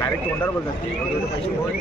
Direct तोंडावर बोलतात की एवढे पैसे बोल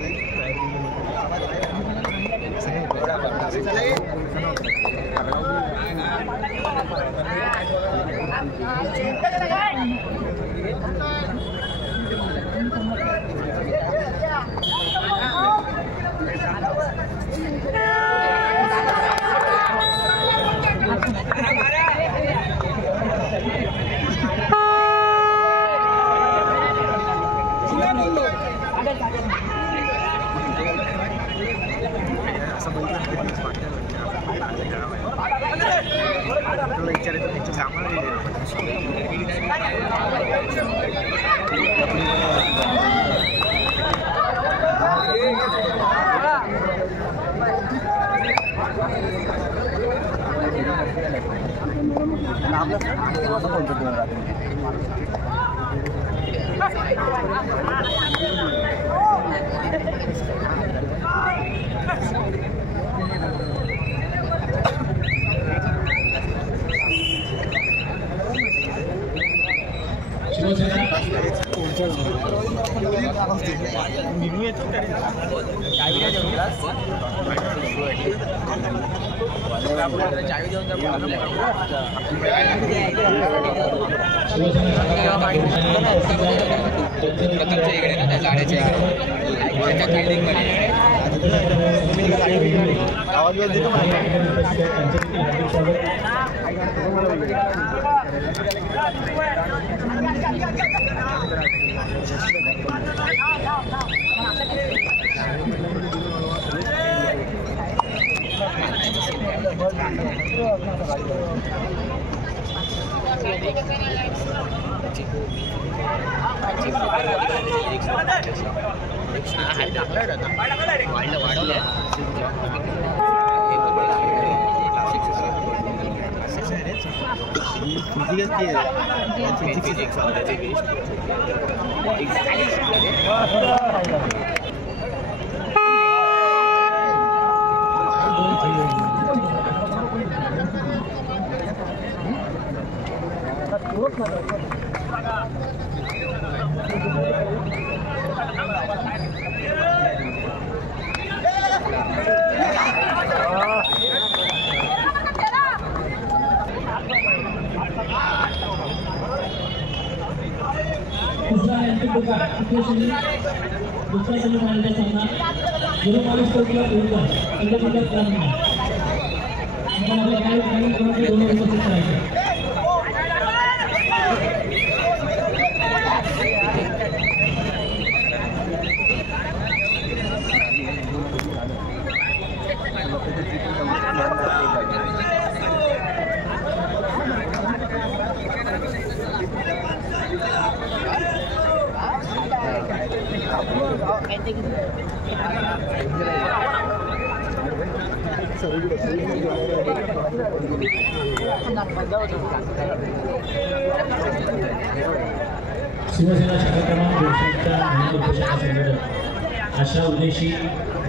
शिवसेना शाखा क्रमांक 200च्या महिला उपोषणासंदर्भात आशा उदेशी,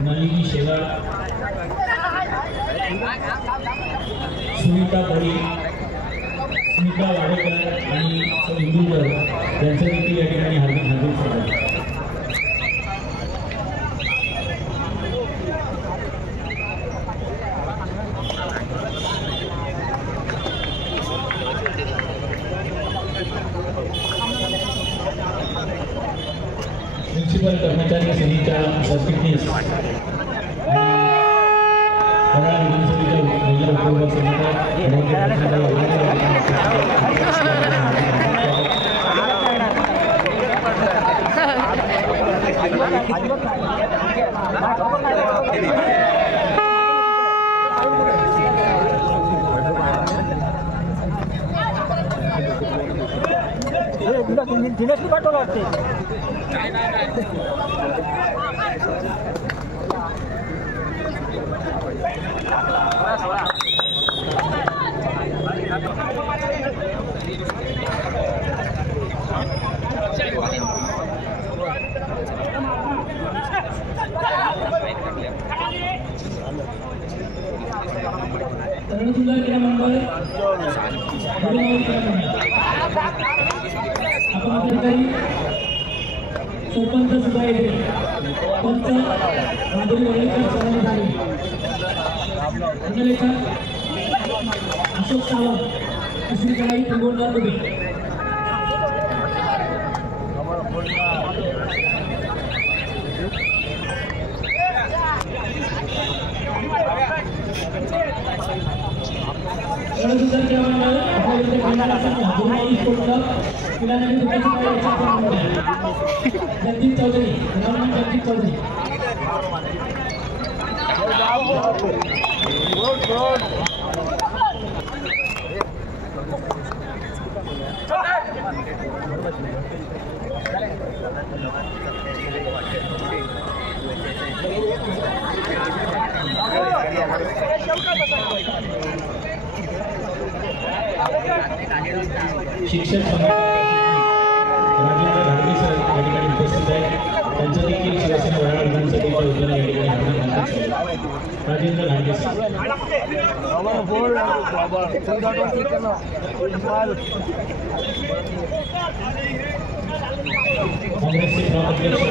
नलिनी शेवाळ, सुनीता बळी, स्मिता वाडेकर आणि इंदूकर यांचं देखील या ठिकाणी हार्दिक स्वागत. मुन्सिपल कर्मचारी सेनेच्या सरचिटणीस विधानसभेच्या दिनेश पाठवला वाटते सरपंच सुधारे पंच माधुरी वडेकर सरांनी झाले अंगलेखा अशोक सावंत श्रीकलाई तंगोडदार दुबे जगदीप चौधरी जगदीप चौधरी शिक्षक राजेंद्र घाडगे सर या ठिकाणी उपस्थित आहेत त्यांचं देखील शिवसेना वडाळा विधानसभेच्या वतीने या ठिकाणी राजेंद्र घाडगे सर काँग्रेसचे ब्लॉक अध्यक्ष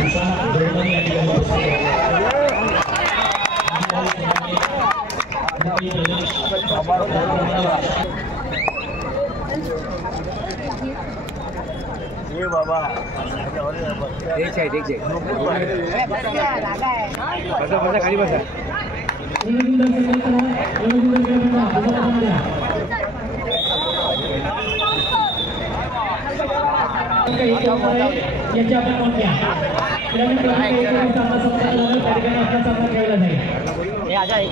सुशांत दोरमणी या ठिकाणी उपस्थित ये बाबा देख बसा खाली बसा याची आपण कोणत्या खेळला जाईल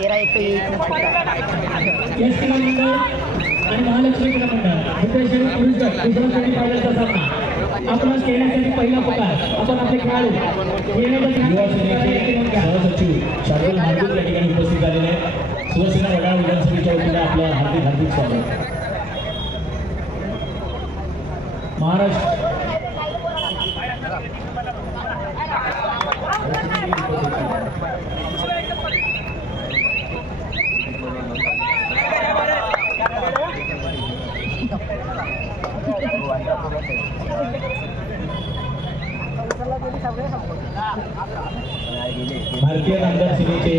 तेरा एक आणि महालक्ष्मी क्रीडा मंडळ भुतेश्वर पुरुषगट दुसऱ्यासाठी पाहिल्याचा सामना आपण खेळण्यासाठी पहिला पुकार आपण आपले खेळाडू युवा सेनेचे सहसचिव शार्दूल मांडूर या ठिकाणी उपस्थित झालेले आहेत शिवसेना वडाळा विधानसभेच्या वतीने आपलं हार्दिक हार्दिक स्वागत महाराष्ट्र भारतीय कामगार सेनेचे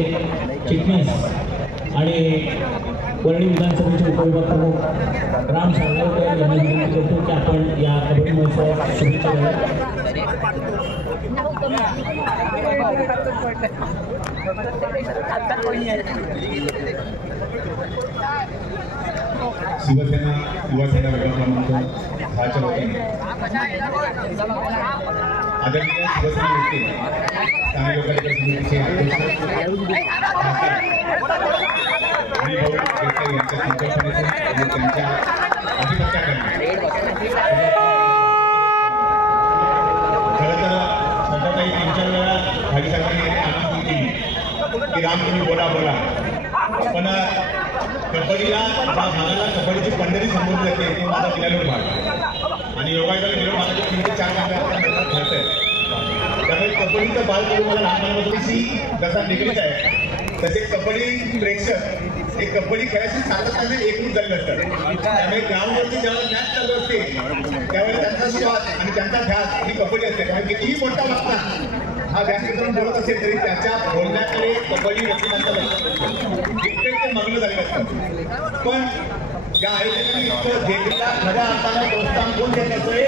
चिटणीस आणि वर्णी विधानसभेचे उपविभाग प्रमुख राम साळगावकर यांना विनंती करतो की आपण या कबड्डी महोत्सवात शुभेच्छा द्याव्या शिवसेना युवासेना गट क्रमांक 6च्या वतीने आदरणीय शिवसेना नेते स्थानिक लोकाधिकार समितीचे अध्यक्ष हरिभाऊ देसाई यांच्या संकल्पनेतून आणि त्यांच्या आधिपत्याखाली खरं तर स्वतःताई 3-4 वेळा भाजी साहेबांनी आनंद केली की राम तुम्ही बोला बोला पण कबड्डीला भागाला कबड्डीची पंढरी समोर जाते ते माझा गिलालोर भाग आणि योगायोगाला गेलो भागाचे 3 ते 4 कांदा घडत आहे त्यामुळे कबड्डीचं बाल करून मला लहानपणापासून जसा निगडीत आहे तसे कबड्डी प्रेक्षक हे कबड्डी खेळायची सातत्याने एकरूप झालेले असतात त्यामुळे ग्राउंडवरती जेव्हा मॅच चालू असते त्यावेळेस त्यांचा श्वास आणि त्यांचा ध्यास ही कबड्डी असते त्यामुळे कितीही मोठा बघता हा व्यासपीठावर बोलत असेल तरी त्याच्या बोलण्याकडे कबड्डी रचनांचा इतके ते मग्न झालेले असतात पण त्या आयोजकांनी इतकं जेकरीला खऱ्या अर्थानं प्रोत्साहन कोण देत असतोय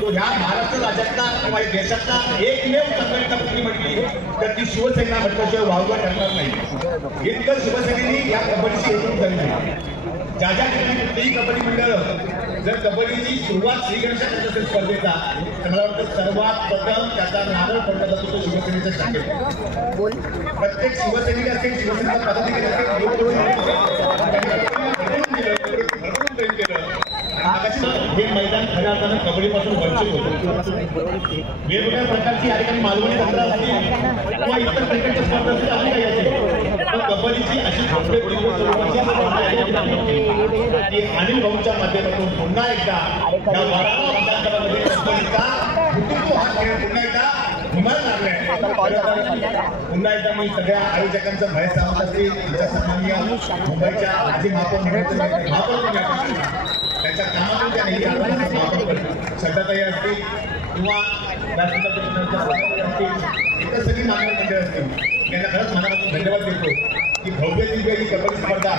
तो ह्या महाराष्ट्र राज्यातला किंवा देशातला एकमेव संघटना कुठली म्हटली तर ती शिवसेना म्हटल्याशिवाय वावगं ठरणार नाही. इतकं शिवसेनेने या कबड्डीची एकूण झाली नाही. ज्या ज्या ठिकाणी कुठलीही कबड्डी मंडळ जर कबड्डीची सुरुवात श्रीगणेशाच्या असेल स्पर्धेचा तर मला वाटतं सर्वात प्रथम त्याचा नारळ पडला जातो तो शिवसेनेच्या शाखेत. प्रत्येक शिवसैनिक असेल शिवसेनेचा पदाधिकारी हे मैदान खऱ्या अर्थानं कबड्डीपासून वंचित होतं. वेगवेगळ्या प्रकारची या ठिकाणी मालवणी तंत्र असतील किंवा इतर क्रिकेटच्या स्पर्धा असतील आम्ही काही असेल पण कबड्डीची अशी अनिल भाऊंच्या माध्यमातून पुन्हा एकदा या वाराणा मतदारसंघामध्ये कबड्डीचा हा खेळ पुन्हा एकदा धुमाल लागलाय. पुन्हा एकदा मी सगळ्या आयोजकांचं भय सांगत असतील आमच्या सन्माननीय मुंबईच्या माजी महापौर त्यांच्या कामातून त्या नेहमी सड्डाताई असतील किंवा इतर सगळी मान्य मंडळ असतील यांना खरंच मनापासून धन्यवाद देतो की भव्य दिव्य ही कबड्डी स्पर्धा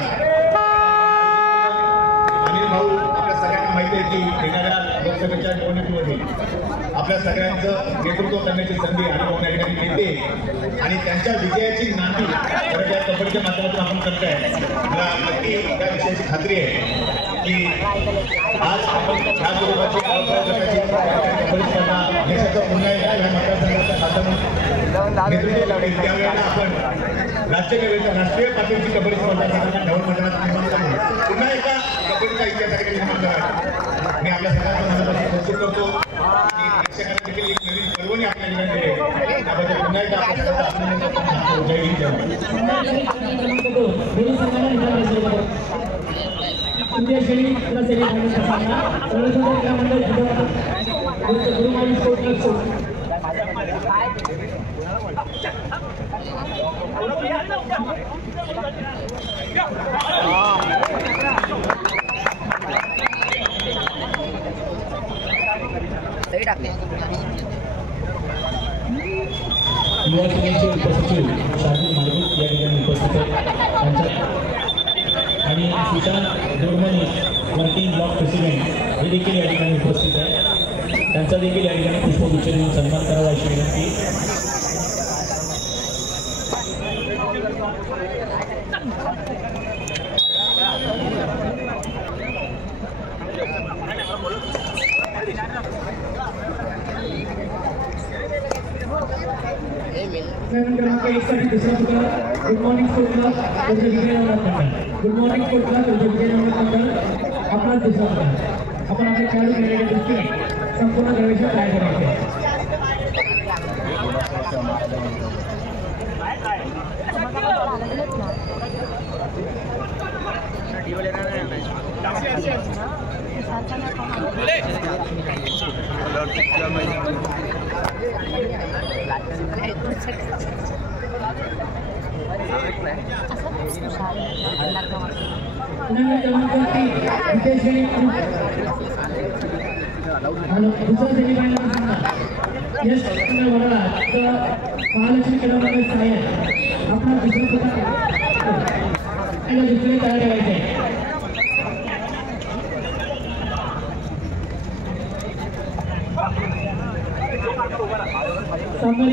अनिल भाऊ आपल्या सगळ्यांना माहिती आहे की येणाऱ्या लोकसभेच्या निवडणुकीमध्ये आपल्या सगळ्यांचं नेतृत्व करण्याची संधी अनिल भाऊ या ठिकाणी मिळते आणि त्यांच्या विजयाची नांदी खरं त्या कबड्डीच्या माध्यमातून आपण करताय. मला नक्की त्या विषयाची खात्री आहे की आज आपण ह्या स्वरूपाची कबड्डी स्पर्धा देशाचं पुन्हा एकदा ह्या मतदारसंघाचा खातं नेतृत्व लागेल. त्यावेळेला आपण राष्ट्रीय पातळीची कबड्डी स्पर्धा ढवळ मैदानात निर्माण करून पुन्हा एकदा कबड्डीचा इतिहासाकडे निर्माण करा. मी आपल्या सगळ्यांना मनापासून कौतुक करतो की प्रेक्षकांना देखील एक नवीन पर्वणी आपल्या निघाली त्याबद्दल पुन्हा एकदा आपल्या सगळ्यांचा अभिनंदन करतो. जय हिंद युवा सेनेचे उपसचिव शाहीर मालगुट या ठिकाणी उपस्थित आहेत आणि सुशांत दोरमणी वर्किंग ब्लॉक प्रेसिडेंट हे देखील या ठिकाणी उपस्थित आहे. त्यांचा देखील या ठिकाणी पुष्पगुच्छ देऊन सन्मान करावा अशी विनंती. क्रमांक 1 साठी दुसरा पुकार गुड मॉर्निंग स्पोर्ट क्लब त्यांचे विजय number good morning sport club त्यांचे विजय नंबर आपला दुसरा पुकार. आपण आपले खेळाडू खेळण्याच्या दृष्टीने संपूर्ण प्रवेश तयार करायचे. दुसरा सेमीफायनल यश वडला तर महालक्ष्मी खेळाडू सायन आपला दुसरा पुकार आणि दुसरे तयार ठेवायचे. सामना